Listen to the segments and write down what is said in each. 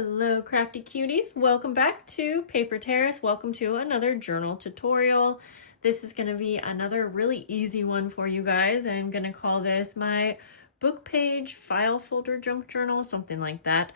Hello crafty cuties, welcome back to Paper Terrace. Welcome to another journal tutorial. This is going to be another really easy one for you guys. I'm going to call this my book page file folder junk journal, something like that.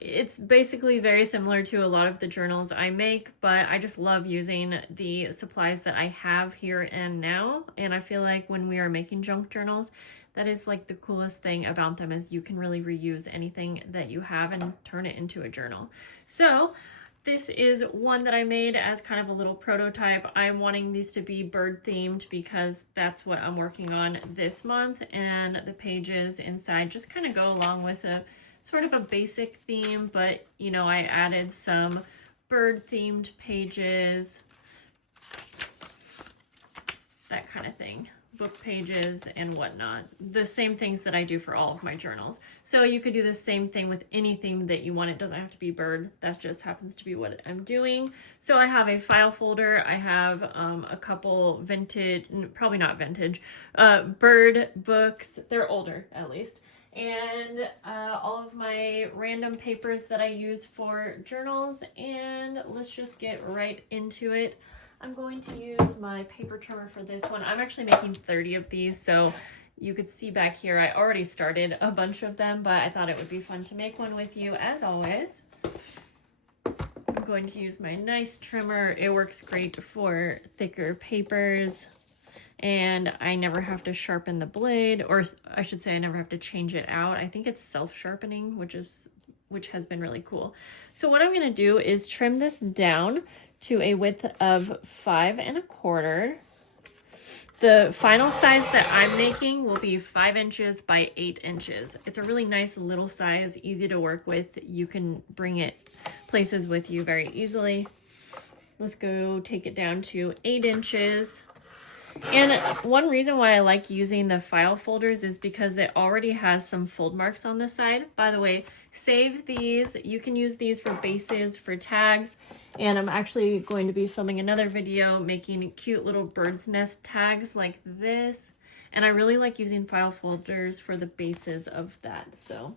It's basically very similar to a lot of the journals I make, but I just love using the supplies that I have here and now. And I feel like when we are making junk journals, that is like the coolest thing about them is you can really reuse anything that you have and turn it into a journal. So this is one that I made as kind of a little prototype. I'm wanting these to be bird themed because that's what I'm working on this month, and the pages inside just kind of go along with a sort of a basic theme, but you know, I added some bird themed pages, that kind of thing. Book pages and whatnot. The same things that I do for all of my journals. So you could do the same thing with anything that you want. It doesn't have to be bird. That just happens to be what I'm doing. So I have a file folder. I have a couple vintage, probably not vintage, bird books. They're older at least. And all of my random papers that I use for journals. And let's just get right into it. I'm going to use my paper trimmer for this one. I'm actually making 30 of these, so you could see back here I already started a bunch of them, but I thought it would be fun to make one with you as always. I'm going to use my nice trimmer. It works great for thicker papers, and I never have to sharpen the blade, or I should say I never have to change it out. I think it's self-sharpening, which has been really cool. So what I'm going to do is trim this down to a width of 5 1/4. The final size that I'm making will be 5 inches by 8 inches. It's a really nice little size, easy to work with. You can bring it places with you very easily. Let's go take it down to 8 inches. And one reason why I like using the file folders is because it already has some fold marks on the side. By the way, save these. You can use these for bases, for tags. And I'm actually going to be filming another video making cute little bird's nest tags like this. And I really like using file folders for the bases of that. So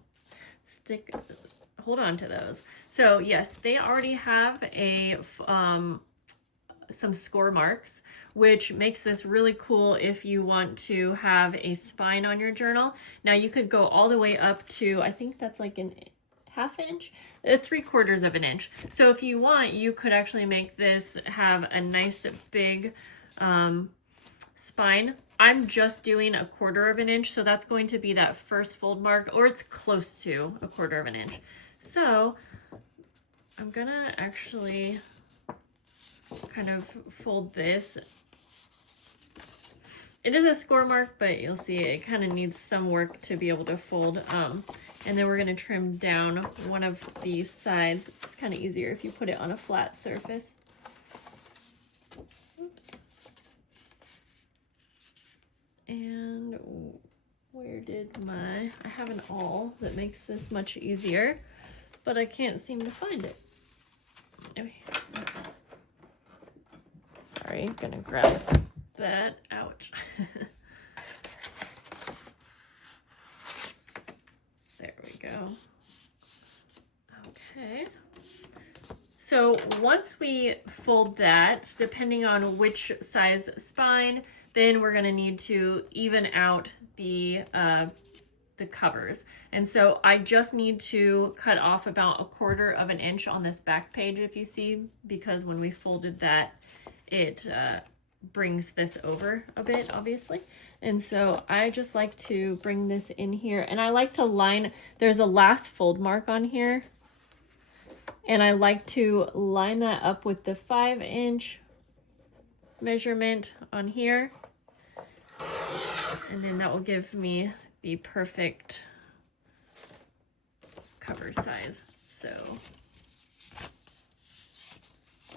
hold on to those. So yes, they already have some score marks, which makes this really cool if you want to have a spine on your journal. Now you could go all the way up to, I think that's like an 1/2 inch, 3/4 of an inch. So if you want, you could actually make this have a nice big spine. I'm just doing 1/4 of an inch, so that's going to be that first fold mark, or it's close to 1/4 of an inch. So I'm gonna actually kind of fold this. It is a score mark, but you'll see it kind of needs some work to be able to fold. And then we're going to trim down one of these sides. It's kind of easier if you put it on a flat surface. Oops. And where did I have an awl that makes this much easier, but I can't seem to find it. Sorry, I'm gonna grab that. Ouch. There we go. Okay. So once we fold that, depending on which size spine, then we're gonna need to even out the covers. And so I just need to cut off about 1/4 of an inch on this back page, if you see, because when we folded that, it brings this over a bit, obviously. And so I just like to bring this in here, and I like to line, there's a last fold mark on here, and I like to line that up with the 5 inch measurement on here, and then that will give me the perfect cover size. So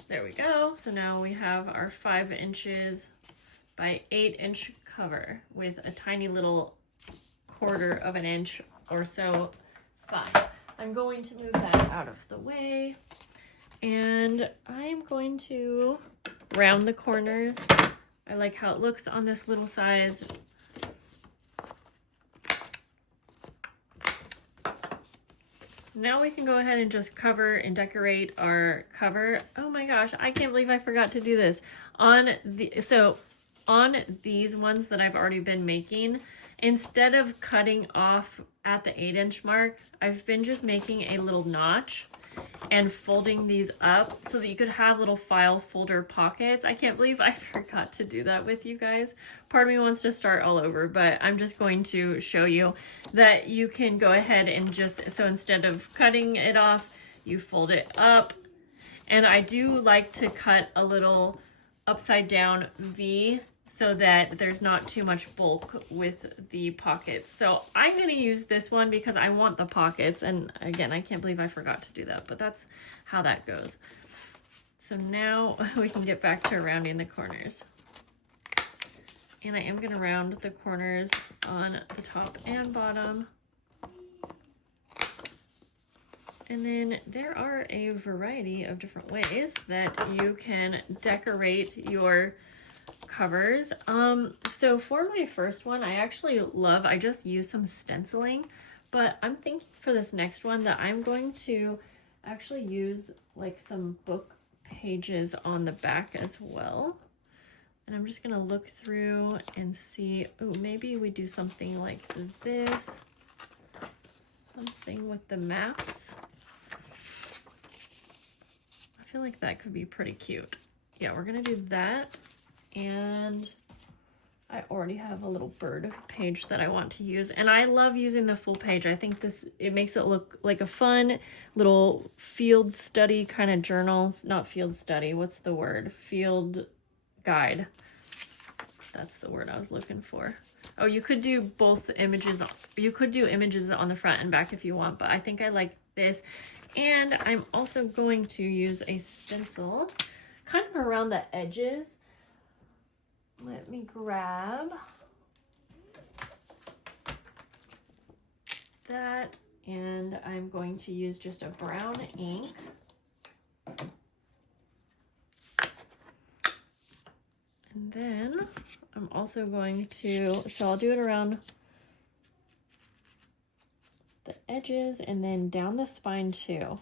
there we go. So now we have our 5 inches by 8 inch cover with a tiny little 1/4 of an inch or so spine. I'm going to move that out of the way, and I'm going to round the corners. I like how it looks on this little size. now we can go ahead and just cover and decorate our cover. Oh my gosh, I can't believe I forgot to do this. On these ones that I've already been making, instead of cutting off at the 8-inch mark, I've been just making a little notch and folding these up so that you could have little file folder pockets. I can't believe I forgot to do that with you guys. Part of me wants to start all over, but I'm just going to show you that you can go ahead and just, so instead of cutting it off, you fold it up. And I do like to cut a little upside down V so that there's not too much bulk with the pockets. So I'm gonna use this one because I want the pockets. And again, I can't believe I forgot to do that, but that's how that goes. So now we can get back to rounding the corners. And I am gonna round the corners on the top and bottom. And then there are a variety of different ways that you can decorate your covers. So for my first one, I just use some stenciling, but I'm thinking for this next one that I'm going to actually use like some book pages on the back as well. And I'm just gonna look through and see, oh, maybe we do something like this, something with the maps. I feel like that could be pretty cute. Yeah, we're gonna do that. And I already have a little bird page that I want to use, and I love using the full page. I think it makes it look like a fun little field study kind of journal. Not field study, what's the word? Field guide. That's the word I was looking for. Oh, you could do both images. You could do images on the front and back if you want, but I think I like this. And I'm also going to use a stencil kind of around the edges. Let me grab that, and I'm going to use just a brown ink. And then I'm also going to, so I'll do it around the edges and then down the spine too.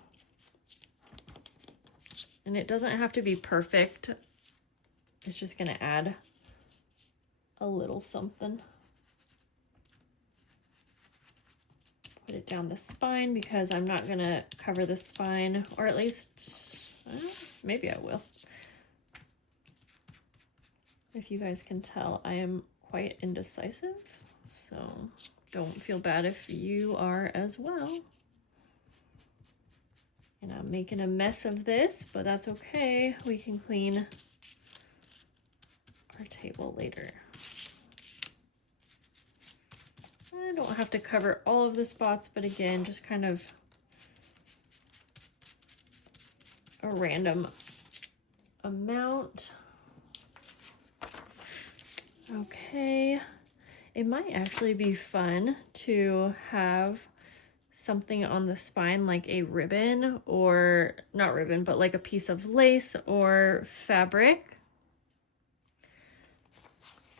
And it doesn't have to be perfect. It's just gonna add a little something. Put it down the spine because I'm not gonna cover the spine, or at least, maybe I will. If you guys can tell, I am quite indecisive, so don't feel bad if you are as well. And I'm making a mess of this, but that's okay. We can clean our table later. I don't have to cover all of the spots, but again, just kind of a random amount. Okay, it might actually be fun to have something on the spine like a ribbon, or not ribbon, but like a piece of lace or fabric.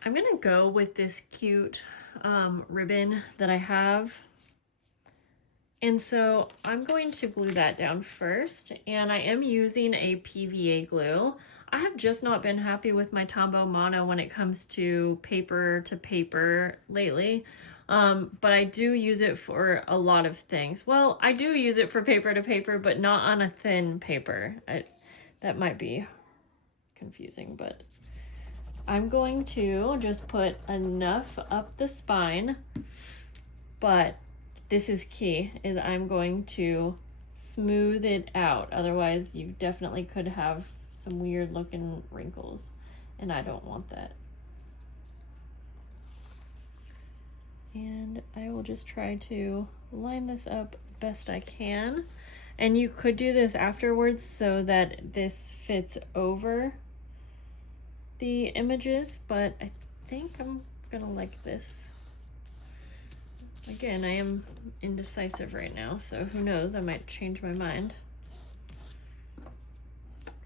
I'm gonna go with this cute ribbon that I have. And so I'm going to glue that down first, and I am using a PVA glue. I have just not been happy with my Tombow Mono when it comes to paper lately. But I do use it for a lot of things. Well, I do use it for paper, but not on a thin paper. That might be confusing, but I'm going to just put enough up the spine, but this is key, is I'm going to smooth it out. Otherwise, you definitely could have some weird looking wrinkles, and I don't want that. And I will just try to line this up best I can. And you could do this afterwards so that this fits over the images, but I think I'm gonna like this. Again, I am indecisive right now, so who knows, I might change my mind.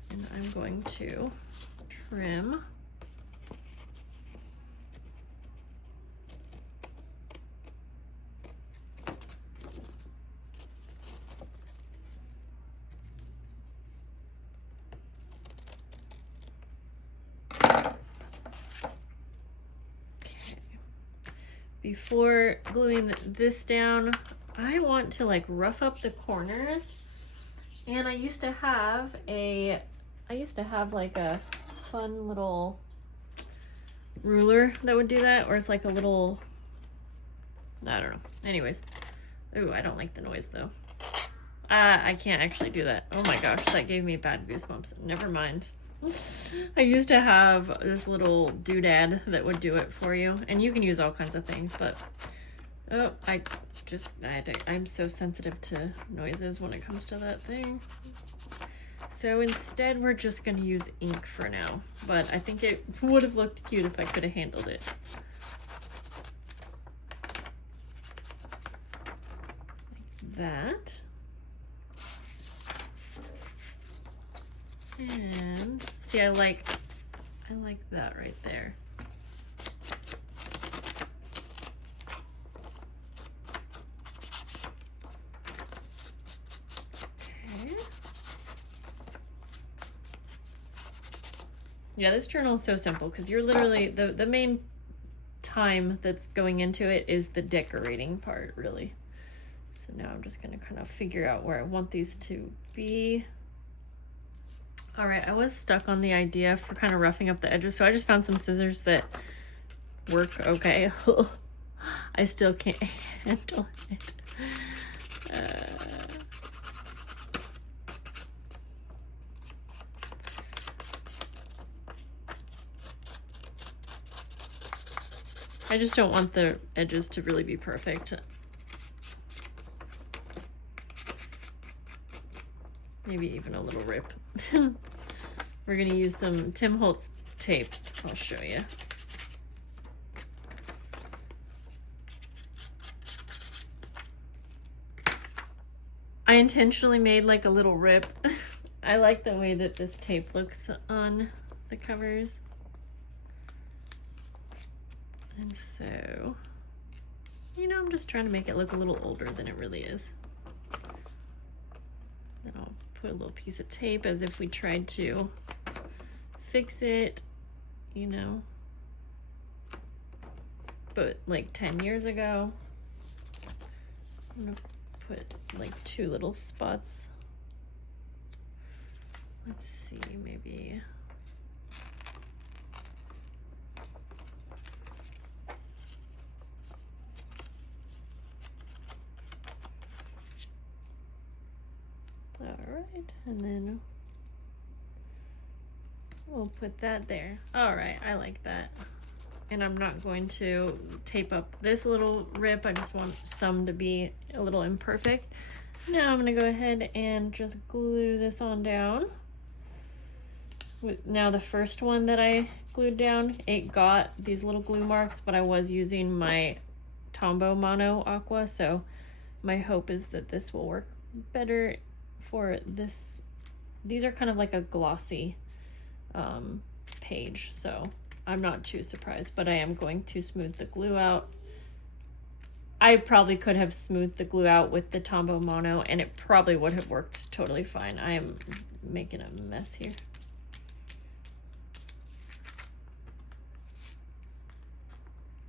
And I'm going to trim. before gluing this down, I want to like rough up the corners. And I used to have like a fun little ruler that would do that, or it's like a little, I don't know. Anyways, ooh, I don't like the noise though. I can't actually do that. Oh my gosh, that gave me bad goosebumps. Never mind. I used to have this little doodad that would do it for you, and you can use all kinds of things, but oh, I'm so sensitive to noises when it comes to that thing. So instead, we're just going to use ink for now, but I think it would have looked cute if I could have handled it. Like that. And see, I like that right there. Okay. Yeah, this journal is so simple because you're literally, the main time that's going into it is the decorating part, really. So now I'm just going to kind of figure out where I want these to be. All right, I was stuck on the idea for kind of roughing up the edges, so I just found some scissors that work okay. I still can't handle it. I just don't want the edges to really be perfect. Maybe even a little rip. We're gonna use some Tim Holtz tape. I'll show you. I intentionally made like a little rip. I like the way that this tape looks on the covers. And so, you know, I'm just trying to make it look a little older than it really is. Then I'll put a little piece of tape as if we tried to fix it, you know, but like 10 years ago. I'm gonna put like 2 little spots. Let's see, maybe. All right, and then we'll put that there. All right, I like that. And I'm not going to tape up this little rip. I just want some to be a little imperfect. Now I'm gonna go ahead and just glue this on down. Now the first one that I glued down, it got these little glue marks, but I was using my Tombow Mono Aqua, so my hope is that this will work better for this. These are kind of like a glossy page, so I'm not too surprised, but I am going to smooth the glue out. I probably could have smoothed the glue out with the Tombow Mono and it probably would have worked totally fine. I am making a mess here.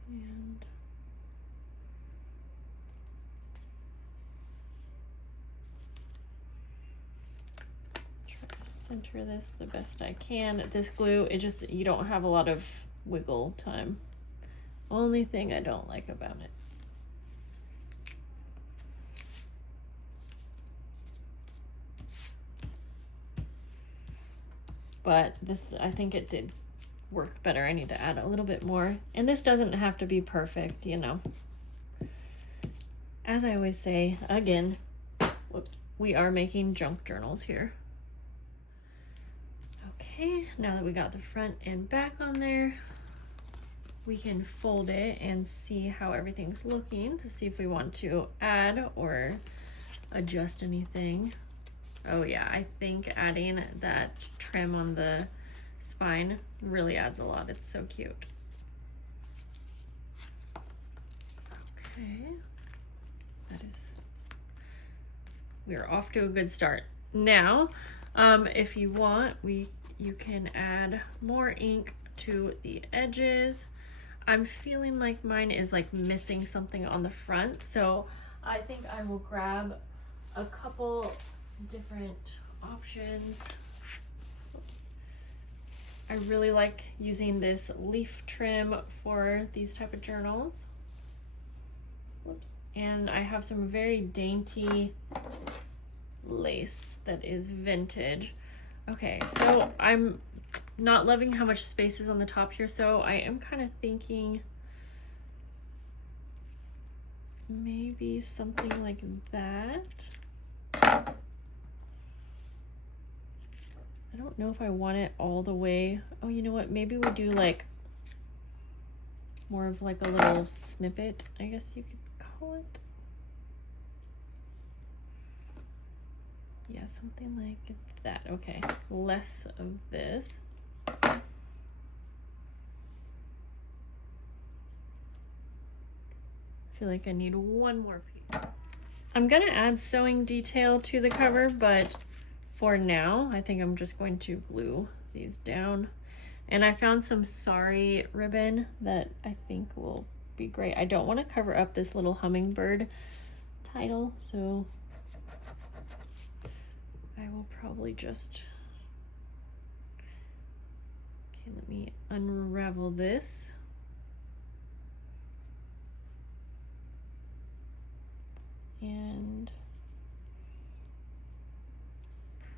And center this the best I can. This glue, you don't have a lot of wiggle time. Only thing I don't like about it. But this, I think it did work better. I need to add a little bit more. And this doesn't have to be perfect, you know. As I always say, again, whoops, we are making junk journals here. Okay, now that we got the front and back on there, we can fold it and see how everything's looking to see if we want to add or adjust anything. Oh yeah, I think adding that trim on the spine really adds a lot. It's so cute. Okay, we're off to a good start. Now, if you want, you can add more ink to the edges. I'm feeling like mine is like missing something on the front, so I think I will grab a couple different options. Oops. I really like using this leaf trim for these type of journals. Whoops. And I have some very dainty lace that is vintage. Okay, so I'm not loving how much space is on the top here, so I am kind of thinking maybe something like that. I don't know if I want it all the way. Oh, you know what? Maybe we do like more of like a little snippet, I guess you could call it. Yeah, something like that. Okay, less of this. I feel like I need one more piece. I'm gonna add sewing detail to the cover, but for now, I think I'm just going to glue these down. And I found some sari ribbon that I think will be great. I don't want to cover up this little hummingbird title, so I will probably just, okay, let me unravel this. And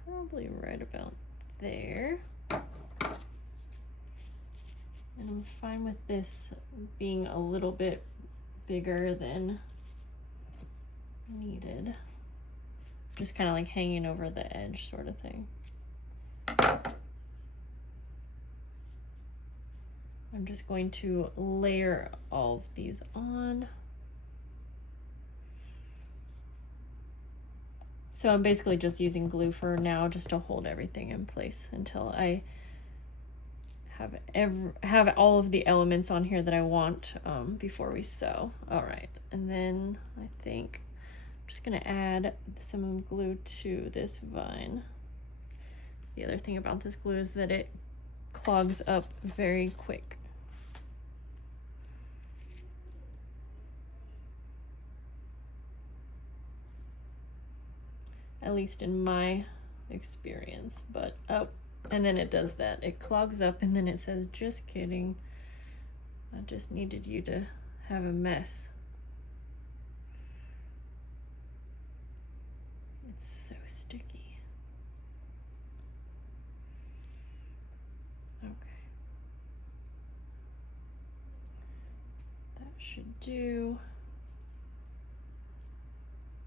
probably right about there. And I'm fine with this being a little bit bigger than needed. Just kind of like hanging over the edge sort of thing. I'm just going to layer all of these on. So I'm basically just using glue for now just to hold everything in place until I have all of the elements on here that I want before we sew. All right, and then I think I'm just gonna add some glue to this vine. The other thing about this glue is that it clogs up very quick. At least in my experience, but oh, and then it does that. It clogs up and then it says, just kidding. I just needed you to have a mess. It's so sticky. Okay. That should do.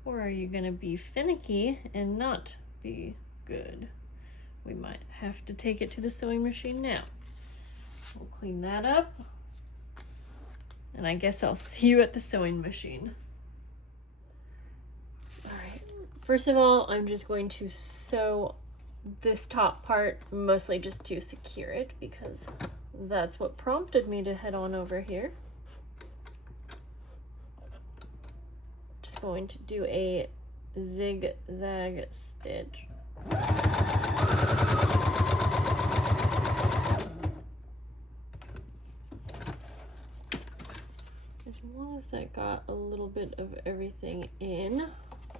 Or are you gonna be finicky and not be good? We might have to take it to the sewing machine now. We'll clean that up. And I guess I'll see you at the sewing machine. All right, first of all, I'm just going to sew this top part, mostly just to secure it because that's what prompted me to head on over here. Just going to do a zigzag stitch. As long as that got a little bit of everything in,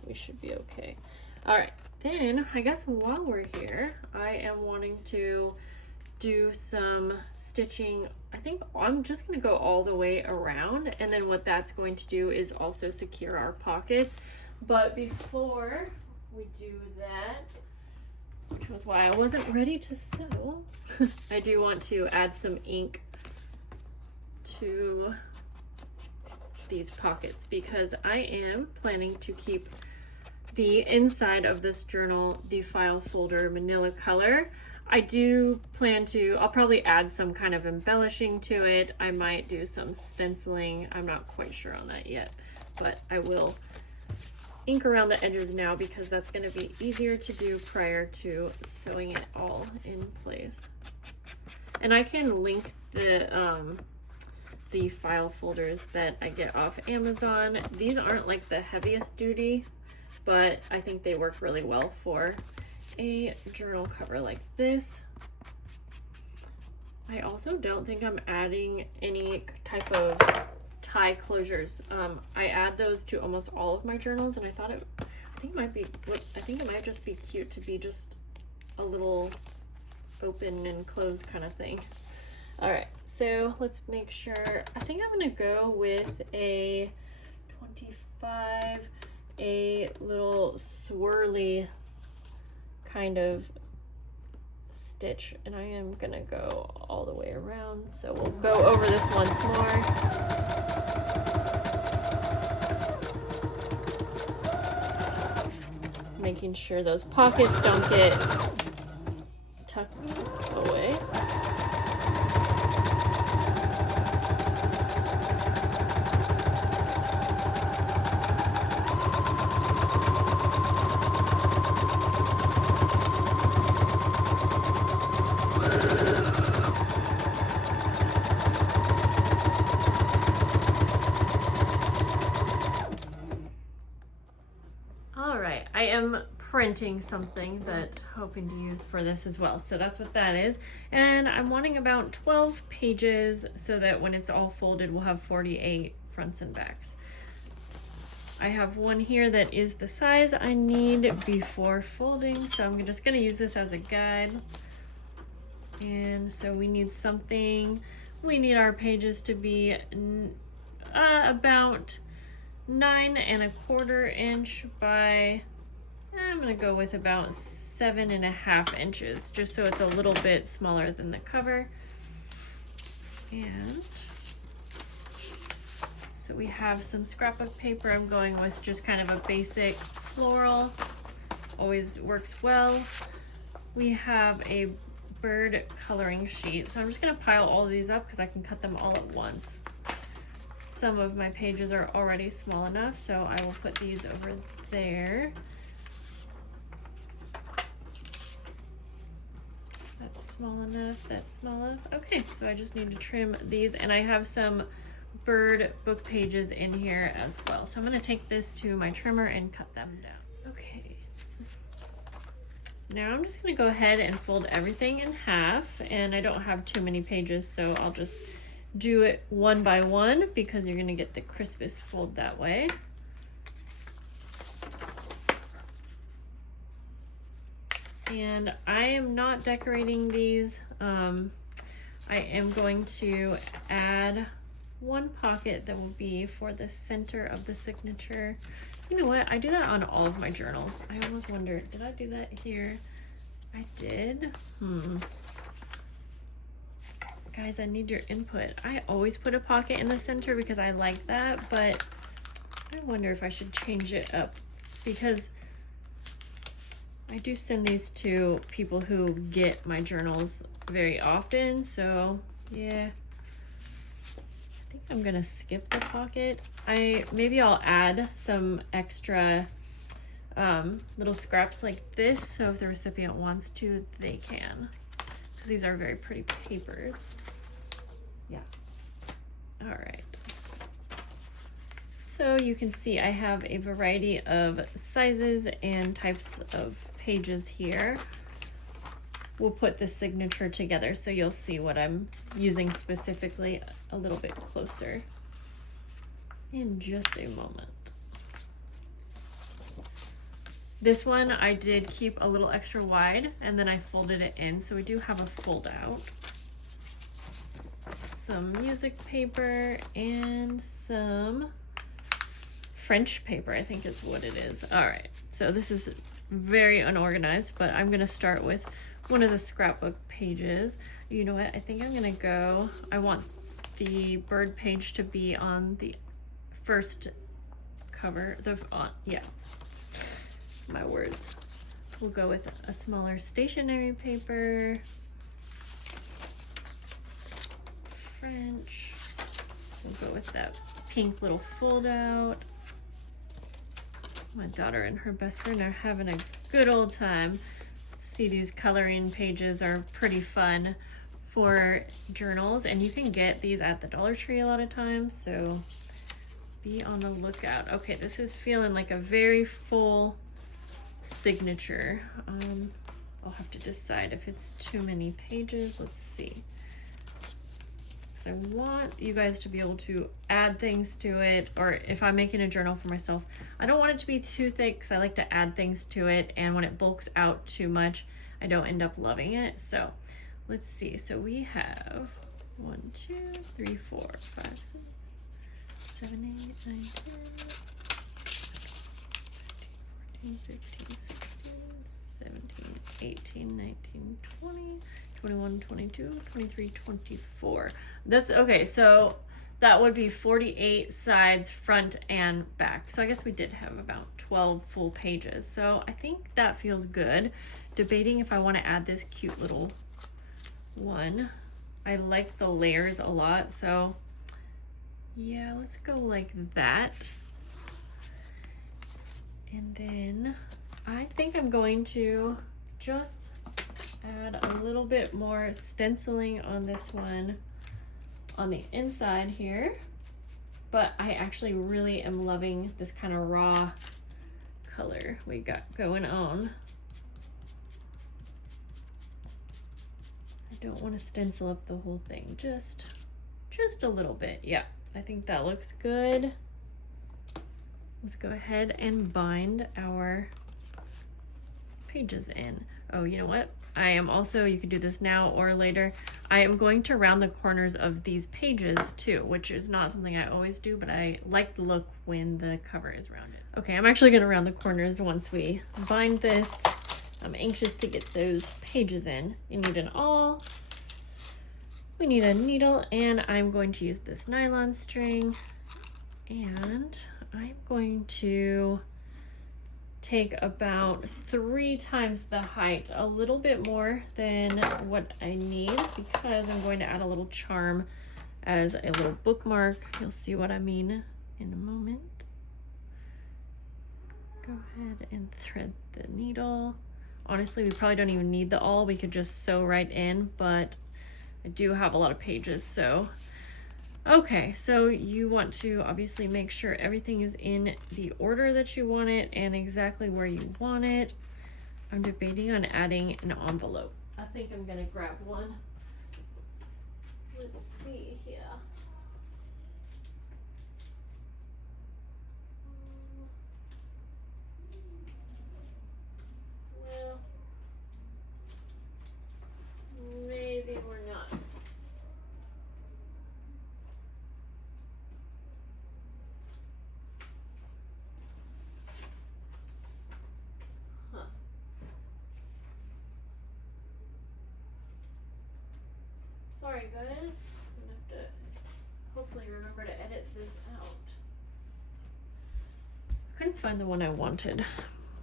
we should be okay. All right, then I guess while we're here, I am wanting to do some stitching. I think I'm just going to go all the way around, and then what that's going to do is also secure our pockets. But before we do that, which was why I wasn't ready to sew, I do want to add some ink to these pockets because I am planning to keep the inside of this journal the file folder manila color. I do plan to, I'll probably add some kind of embellishing to it. I might do some stenciling. I'm not quite sure on that yet, but I will ink around the edges now because that's going to be easier to do prior to sewing it all in place. And I can link the file folders that I get off Amazon. These aren't like the heaviest duty, but I think they work really well for a journal cover like this. I also don't think I'm adding any type of tie closures. I add those to almost all of my journals, and I think it might be, whoops, I think it might just be cute to be just a little open and close kind of thing. All right, so let's make sure. I think I'm gonna go with a 25, a little swirly kind of stitch, and I am gonna go all the way around, so we'll go over this once more. Making sure those pockets don't get tucked away. I am printing something that hoping to use for this as well. So that's what that is. And I'm wanting about 12 pages so that when it's all folded, we'll have 48 fronts and backs. I have one here that is the size I need before folding. So I'm just gonna use this as a guide. And so we need something, we need our pages to be about 9¼ inch by, I'm gonna go with about 7½ inches, just so it's a little bit smaller than the cover. And so we have some scrapbook paper. I'm going with just kind of a basic floral, always works well. We have a bird coloring sheet, so I'm just gonna pile all of these up because I can cut them all at once. Some of my pages are already small enough, so I will put these over there. That's small enough, that's small enough. Okay, so I just need to trim these, and I have some bird book pages in here as well. So I'm gonna take this to my trimmer and cut them down. Okay. Now I'm just gonna go ahead and fold everything in half, and I don't have too many pages, so I'll just do it one by one because you're gonna get the crispest fold that way. And I am not decorating these. I am going to add one pocket that will be for the center of the signature. You know what? I do that on all of my journals. I almost wonder, did I do that here? I did. Guys, I need your input. I always put a pocket in the center because I like that, but I wonder if I should change it up because I do send these to people who get my journals very often, so yeah. I think I'm gonna skip the pocket. Maybe I'll add some extra little scraps like this, so if the recipient wants to, they can. Because these are very pretty papers. Yeah. All right. So you can see I have a variety of sizes and types of pages here. We'll put the signature together so you'll see what I'm using specifically a little bit closer in just a moment. This one I did keep a little extra wide and then I folded it in, so we do have a fold out. Some music paper and some French paper, I think is what it is. All right, so this is very unorganized, but I'm gonna start with one of the scrapbook pages. You know what, I think I'm gonna go, I want the bird page to be on the first cover, yeah, my words. We'll go with a smaller stationery paper, French. We'll go with that pink little fold out. My daughter and her best friend are having a good old time. See, these coloring pages are pretty fun for journals, and you can get these at the Dollar Tree a lot of times, so be on the lookout. Okay, this is feeling like a very full signature. I'll have to decide if it's too many pages. Let's see. because I want you guys to be able to add things to it, or if I'm making a journal for myself, I don't want it to be too thick because I like to add things to it, and when it bulks out too much, I don't end up loving it. So let's see. So we have 1, 2, 3, 4, 5, 6, 7, 8, 9, 10, 14, 15, 16, 17, 18, 19, 20, 21, 22, 23, 24. That's okay. So that would be 48 sides, front and back. So I guess we did have about 12 full pages. So I think that feels good. Debating if I want to add this cute little one. I like the layers a lot. So yeah, let's go like that. And then I think I'm going to just add a little bit more stenciling on this one on the inside here, but I actually really am loving this kind of raw color we got going on. I don't want to stencil up the whole thing, just a little bit. Yeah, I think that looks good. Let's go ahead and bind our pages in. Oh, you know what? I am also, you could do this now or later, I am going to round the corners of these pages too, which is not something I always do, but I like the look when the cover is rounded. Okay, I'm actually going to round the corners once we bind this. I'm anxious to get those pages in. You need an awl, we need a needle, and I'm going to use this nylon string, and I'm going to take about 3 times the height, a little bit more than what I need, because I'm going to add a little charm as a little bookmark. You'll see what I mean in a moment. Go ahead and thread the needle. Honestly, we probably don't even need the awl. We could just sew right in, but I do have a lot of pages, so okay, so you want to obviously make sure everything is in the order that you want it and exactly where you want it. I'm debating on adding an envelope. I think I'm gonna grab one. Let's see here. Well, maybe we're not. Sorry guys, I'm gonna have to hopefully remember to edit this out. I couldn't find the one I wanted.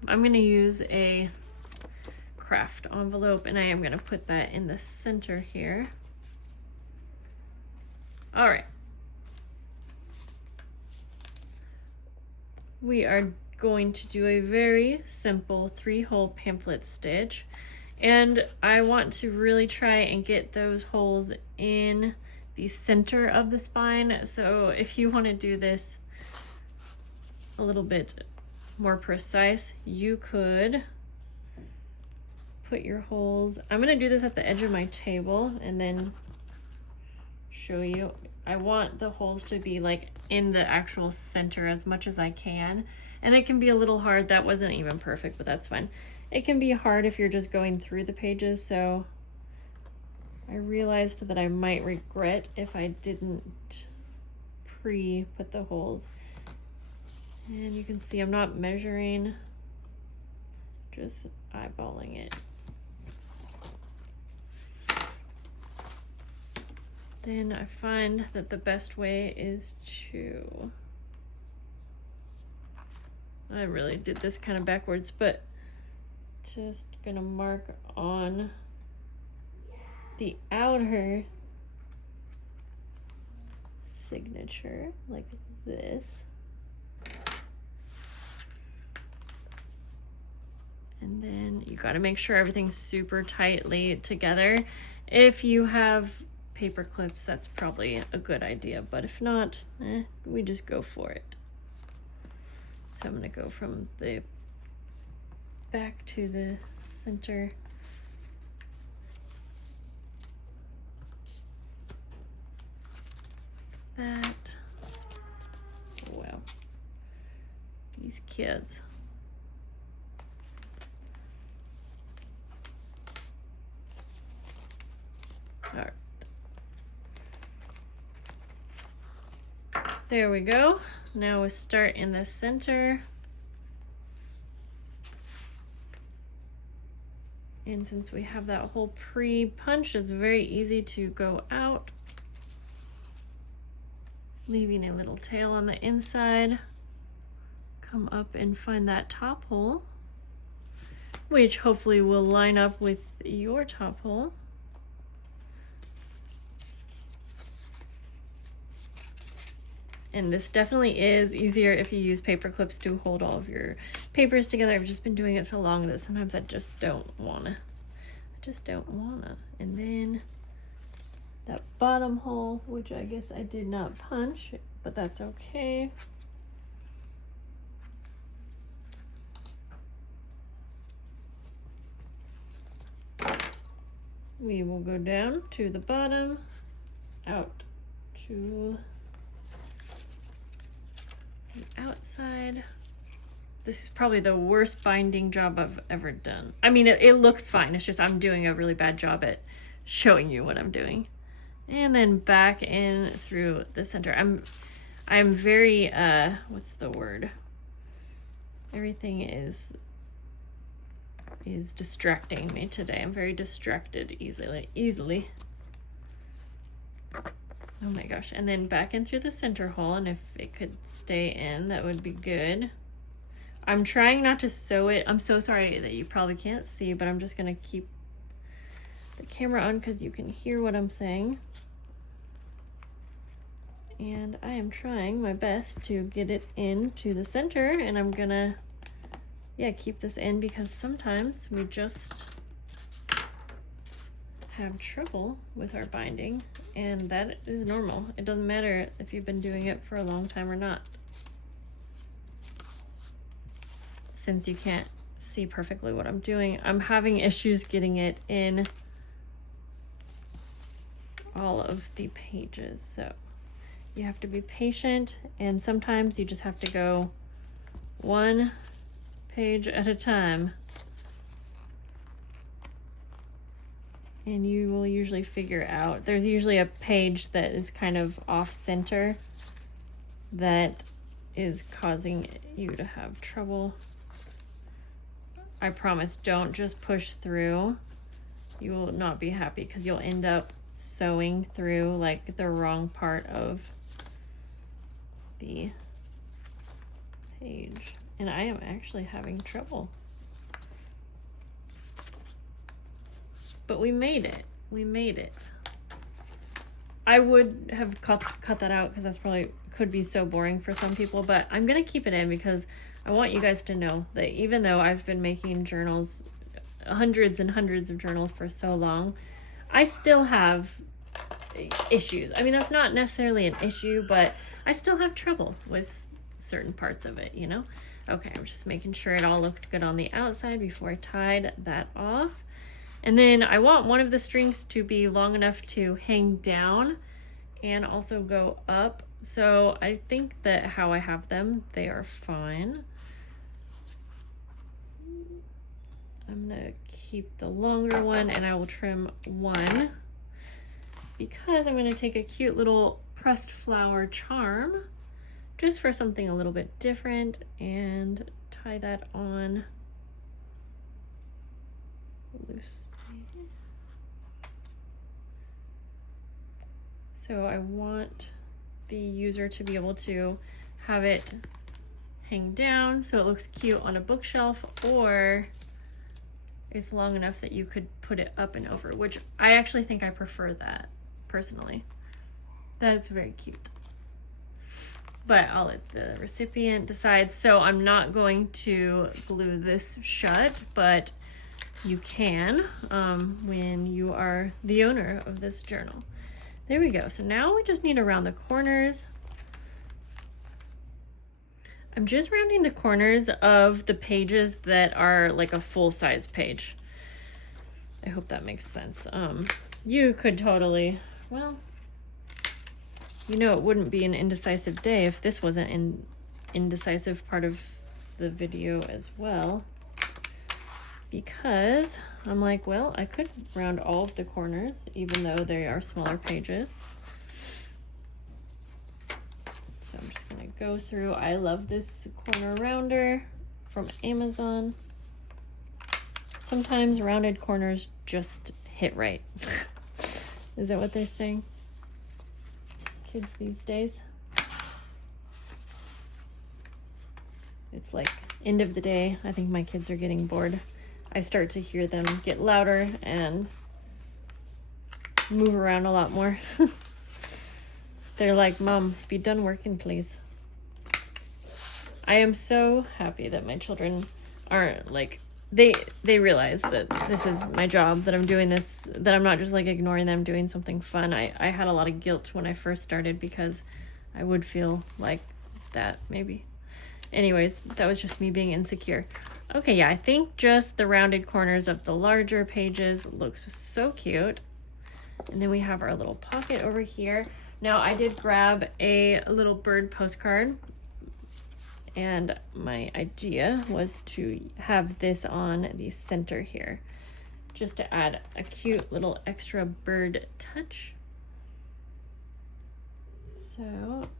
I'm gonna use a craft envelope, and I am gonna put that in the center here. All right. We are going to do a very simple 3-hole pamphlet stitch. And I want to really try and get those holes in the center of the spine. So if you want to do this a little bit more precise, you could put your holes. I'm going to do this at the edge of my table and then show you. I want the holes to be like in the actual center as much as I can. And it can be a little hard. That wasn't even perfect, but that's fine. It can be hard if you're just going through the pages, so I realized that I might regret if I didn't pre-put the holes. And you can see I'm not measuring, just eyeballing it. Then I find that the best way is to, I really did this kind of backwards, but just gonna mark on the outer signature like this. And then you got to make sure everything's super tightly together. If you have paper clips, that's probably a good idea, but if not, we just go for it. So I'm gonna go from the back to the center. that. Wow. These kids. All right. There we go. Now we start in the center. And since we have that whole pre-punch, it's very easy to go out, leaving a little tail on the inside. Come up and find that top hole, which hopefully will line up with your top hole. And this definitely is easier if you use paper clips to hold all of your papers together. I've just been doing it so long that sometimes I just don't wanna. And then that bottom hole, which I guess I did not punch, but that's okay. We will go down to the bottom, out to the outside. This is probably the worst binding job I've ever done. I mean, it looks fine. It's just I'm doing a really bad job at showing you what I'm doing. And then back in through the center. I'm very, what's the word? Everything is distracting me today. I'm very distracted easily. Oh my gosh. And then back in through the center hole, and if it could stay in, that would be good. I'm trying not to sew it. I'm so sorry that you probably can't see, but I'm just gonna keep the camera on because you can hear what I'm saying. And I am trying my best to get it into the center, and I'm gonna, yeah, keep this in because sometimes we just have trouble with our binding, and that is normal. It doesn't matter if you've been doing it for a long time or not. Since you can't see perfectly what I'm doing, I'm having issues getting it in all of the pages. So you have to be patient, and sometimes you just have to go one page at a time. And you will usually figure out, there's usually a page that is kind of off center that is causing you to have trouble. I promise, don't just push through. You will not be happy because you'll end up sewing through like the wrong part of the page. And I am actually having trouble. But we made it. We made it. I would have cut that out because that's probably could be so boring for some people, but I'm gonna keep it in because I want you guys to know that even though I've been making journals, hundreds and hundreds of journals for so long, I still have issues. I mean, that's not necessarily an issue, but I still have trouble with certain parts of it, you know? Okay, I was just making sure it all looked good on the outside before I tied that off. And then I want one of the strings to be long enough to hang down and also go up. So I think that how I have them, they are fine. I'm gonna keep the longer one and I will trim one because I'm gonna take a cute little pressed flower charm just for something a little bit different and tie that on loosely. So I want the user to be able to have it hang down so it looks cute on a bookshelf, or it's long enough that you could put it up and over, which I actually think I prefer that personally. That's very cute. But I'll let the recipient decide. So I'm not going to glue this shut, but you can when you are the owner of this journal. There we go. So now we just need to round the corners. I'm just rounding the corners of the pages that are like a full-size page. I hope that makes sense. You could totally, well, You know, it wouldn't be an indecisive day if this wasn't an indecisive part of the video as well. Because I'm like, well, I could round all of the corners, even though they are smaller pages. So I'm just gonna go through. I love this corner rounder from Amazon. Sometimes rounded corners just hit right. Is that what they're saying? Kids these days. It's like end of the day. I think my kids are getting bored. I start to hear them get louder and move around a lot more. They're like, Mom, be done working, please. I am so happy that my children aren't like, they realize that this is my job, that I'm doing this, that I'm not just like ignoring them doing something fun. I had a lot of guilt when I first started because I would feel like that maybe. Anyways, that was just me being insecure. Okay, yeah, I think just the rounded corners of the larger pages looks so cute. And then we have our little pocket over here. Now I did grab a little bird postcard, and my idea was to have this on the center here, just to add a cute little extra bird touch. So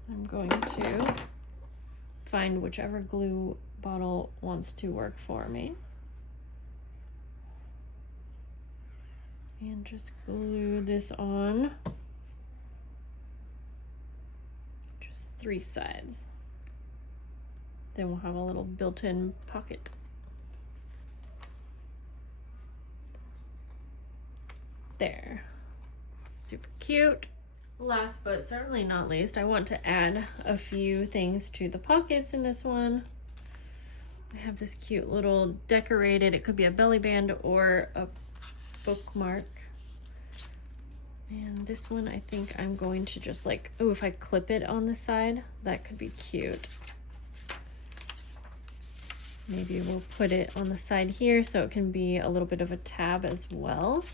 I'm going to find whichever glue bottle wants to work for me. And just glue this on. Just 3 sides. Then we'll have a little built-in pocket. There. Super cute. Last but certainly not least, I want to add a few things to the pockets in this one. I have this cute little decorated, it could be a belly band or a bookmark. And this one I think I'm going to just like, oh, if I clip it on the side, that could be cute. Maybe we'll put it on the side here so it can be a little bit of a tab as well.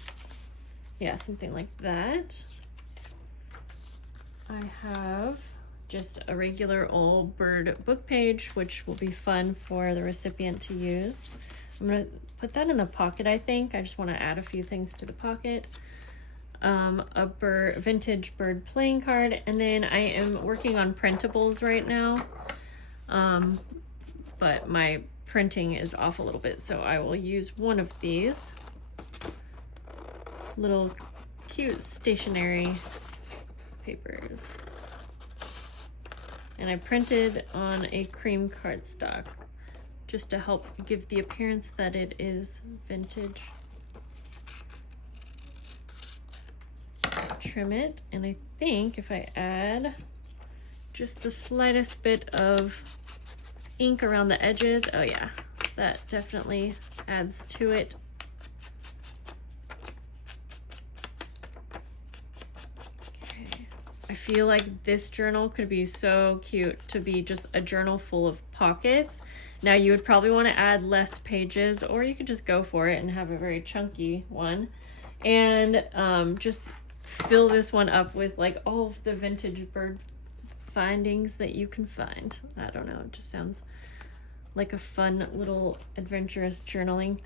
Yeah, something like that. I have just a regular old bird book page, which will be fun for the recipient to use. I'm gonna put that in the pocket, I think. I just want to add a few things to the pocket. A vintage bird playing card, and then I am working on printables right now. But my printing is off a little bit, so I will use one of these little cute stationery papers. And I printed on a cream cardstock just to help give the appearance that it is vintage. Trim it, and I think if I add just the slightest bit of ink around the edges, oh yeah, that definitely adds to it. Okay, I feel like this journal could be so cute to be just a journal full of pockets. Now you would probably want to add less pages, or you could just go for it and have a very chunky one, and just fill this one up with like all of the vintage bird findings that you can find. I don't know, it just sounds like a fun little adventurous journaling.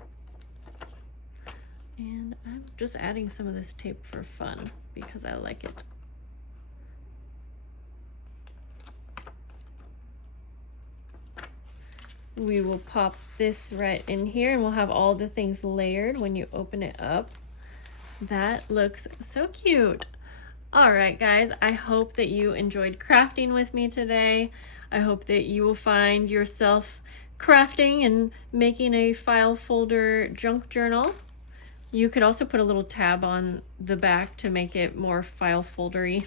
And I'm just adding some of this tape for fun because I like it. We will pop this right in here, and we'll have all the things layered when you open it up. That looks so cute. All right, guys, I hope that you enjoyed crafting with me today. I hope that you will find yourself crafting and making a file folder junk journal. You could also put a little tab on the back to make it more file foldery.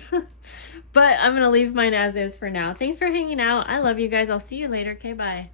But I'm gonna leave mine as is for now. Thanks for hanging out. I love you guys. I'll see you later. Okay, bye.